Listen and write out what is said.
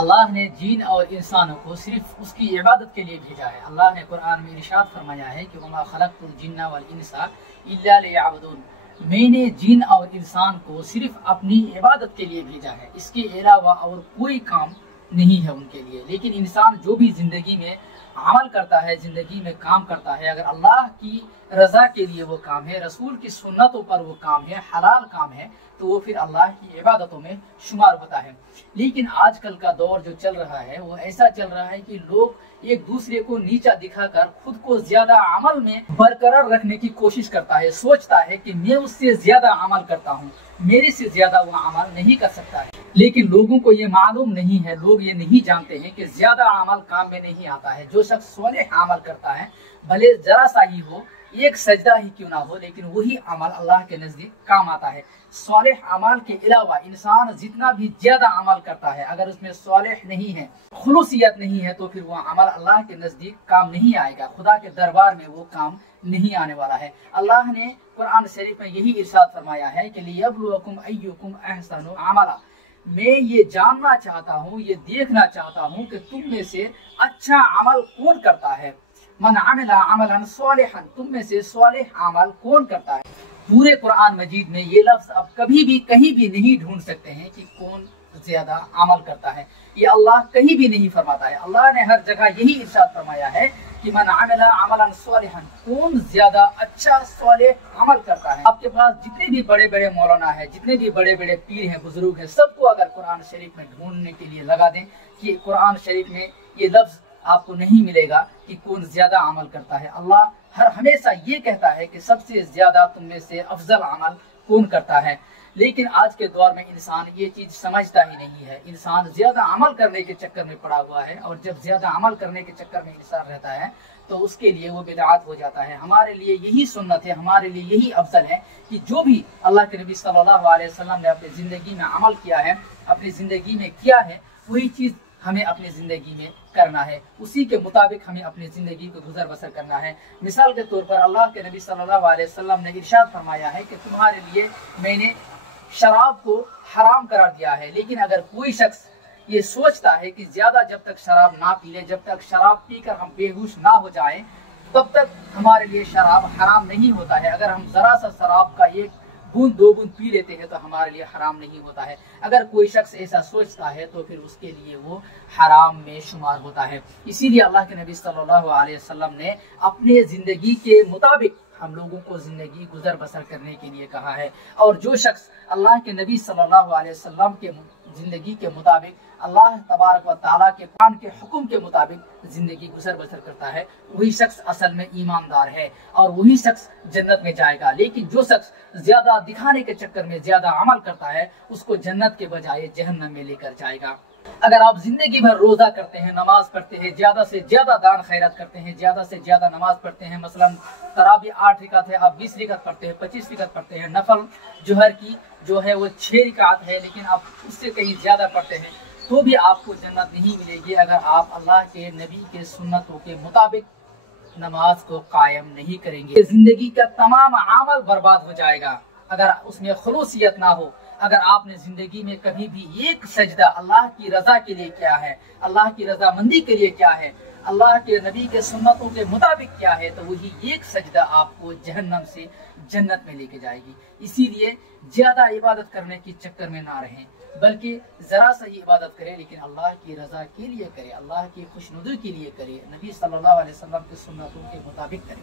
اللہ نے جن اور انسانوں کو صرف اس کی عبادت کے لیے بھیجا ہے۔ اللہ نے قرآن میں ارشاد فرمایا ہے کہ وما خلقت الجن والانس الا لیعبدون، میں نے جن اور انسان کو صرف اپنی عبادت کے لیے بھیجا ہے، اس کے علاوہ اور کوئی کام نہیں ہے ان کے لیے۔ لیکن انسان جو بھی زندگی میں عمل کرتا ہے، زندگی میں کام کرتا ہے، اگر اللہ کی رضا کے لیے وہ کام ہے، رسول کی سنتوں پر وہ کام ہے، حلال کام ہے، تو وہ پھر اللہ کی عبادتوں میں شمار ہوتا ہے۔ لیکن آج کل کا دور جو چل رہا ہے وہ ایسا چل رہا ہے کہ لوگ ایک دوسرے کو نیچا دکھا کر خود کو زیادہ عمل میں برقرار رکھنے کی کوشش کرتا ہے، سوچتا ہے کہ میں اس سے زیادہ عمل کرتا ہوں، میرے سے زیادہ وہ عمل نہیں کر سکتا ہے۔ لیکن لوگوں کو یہ معلوم نہیں ہے، لوگ یہ نہیں جانتے ہیں کہ زیادہ عمل کام میں نہیں آتا ہے۔ جو شخص صالح عمل کرتا ہے، بھلے ذرا سا ہی ہو، ایک سجدہ ہی کیوں نہ ہو، لیکن وہی عمل اللہ کے نزدیک کام آتا ہے۔ صالح اعمال کے علاوہ انسان جتنا بھی زیادہ عمل کرتا ہے، اگر اس میں صالح نہیں ہے، خلوصیت نہیں ہے، تو پھر وہ عمل اللہ کے نزدیک کام نہیں آئے گا، خدا کے دربار میں وہ کام نہیں آنے والا ہے۔ اللہ نے قرآن شریف میں یہی ارشاد فرمایا ہے کہ لِيَبْلُوَكُمْ أَيُّكُمْ أَحْسَنُ عَمَلًا، میں یہ جاننا چاہتا ہوں، یہ دیکھنا چاہتا ہوں کہ تم میں سے اچھا عمل کون کرتا ہے۔ من عمل عملا صالحا، تم میں سے صالح عمل کون کرتا ہے۔ پورے قرآن مجید میں یہ لفظ اب کبھی بھی کہیں بھی نہیں ڈھونڈ سکتے ہیں کہ کون زیادہ عمل کرتا ہے، یہ اللہ کہیں بھی نہیں فرماتا ہے۔ اللہ نے ہر جگہ یہی ارشاد فرمایا ہے کہ من عمل عملا صالحا، کون زیادہ اچھا صالح عمل کرتا ہے۔ آپ کے پاس جتنے بھی بڑے بڑے مولانا ہیں، جتنے بھی بڑے بڑے پیر ہیں، بزرگ ہیں، سب کو اگر قرآن شریف میں ڈھونڈنے کے لیے لگا دیں کہ قرآن شریف میں یہ لفظ آپ کو نہیں ملے گا کہ کون زیادہ عمل کرتا ہے۔ اللہ ہمیشہ یہ کہتا ہے کہ سب سے زیادہ تم میں سے افضل عمل کون کرتا ہے۔ لیکن آج کے دور میں انسان یہ چیز سمجھتا ہی نہیں ہے، انسان زیادہ عمل کرنے کے چکر میں پڑا ہوا ہے، اور جب زیادہ عمل کرنے کے چکر میں انسان رہتا ہے تو اس کے لیے وہ بدعات ہو جاتا ہے۔ ہمارے لیے یہی سنت ہے، ہمارے لیے یہی افضل ہے کہ جو بھی اللہ کے نبی صلی اللہ علیہ وسلم نے اپنی زندگی میں عمل کیا ہے، اپنی زندگی میں کیا ہے، وہی چیز ہمیں اپنی زندگی میں کرنا ہے، اسی کے مطابق ہمیں اپنی زندگی کو گزر بسر کرنا ہے۔ مثال کے طور پر اللہ کے نبی صلی اللہ علیہ وسلم نے ارشاد فرمایا ہے کہ تمہارے لیے میں نے شراب کو حرام قرار دیا ہے، لیکن اگر کوئی شخص یہ سوچتا ہے کہ زیادہ جب تک شراب نہ پی لے، جب تک شراب پی کر ہم بے ہوش نہ ہو جائیں، تب تک ہمارے لیے شراب حرام نہیں ہوتا ہے۔ اگر ہم ذرا سا شراب کا ایک بوند دو بوند پی لیتے ہیں تو ہمارے لیے حرام نہیں ہوتا ہے۔ اگر کوئی شخص ایسا سوچتا ہے تو پھر اس کے لیے وہ حرام میں شمار ہوتا ہے۔ اسی لیے اللہ کے نبی صلی اللہ علیہ وسلم نے اپنے زندگی کے مطابق ہم لوگوں کو زندگی گزر بسر کرنے کے لیے کہا ہے، اور جو شخص اللہ کے نبی صلی اللہ علیہ وسلم کے زندگی کے مطابق، اللہ تبارک و تعالیٰ کے قرآن کے حکم کے مطابق زندگی گزر بسر کرتا ہے، وہی شخص اصل میں ایماندار ہے اور وہی شخص جنت میں جائے گا۔ لیکن جو شخص زیادہ دکھانے کے چکر میں زیادہ عمل کرتا ہے، اس کو جنت کے بجائے جہنم میں لے کر جائے گا۔ اگر آپ زندگی بھر روزہ کرتے ہیں، نماز پڑھتے ہیں، زیادہ سے زیادہ دان خیرات کرتے ہیں، زیادہ سے زیادہ نماز پڑھتے ہیں، مثلا تراویح 8 رکعت ہے، آپ 20 رکعت پڑھتے ہیں، 25 رکعت پڑھتے ہیں، نفل جوہر کی جو ہے وہ 6 رکعت ہے، لیکن آپ اس سے کہیں زیادہ پڑھتے ہیں، تو بھی آپ کو جنت نہیں ملے گی اگر آپ اللہ کے نبی کے سنتوں کے مطابق نماز کو قائم نہیں کریں گے۔ زندگی کا تمام عمل برباد ہو جائے گا اگر اس میں خلوصیت نہ ہو۔ اگر آپ نے زندگی میں کبھی بھی ایک سجدہ اللہ کی رضا کے لیے کیا ہے، اللہ کی رضا مندی کے لیے کیا ہے، اللہ کے نبی کے سنتوں کے مطابق کیا ہے، تو وہی ایک سجدہ آپ کو جہنم سے جنت میں لے کے جائے گی۔ اسی لیے زیادہ عبادت کرنے کے چکر میں نہ رہیں، بلکہ ذرا سا ہی عبادت کرے، لیکن اللہ کی رضا کے لیے کرے، اللہ کی خوشنودی کے لیے کرے، نبی صلی اللہ علیہ وسلم کی سنتوں کے مطابق کرے۔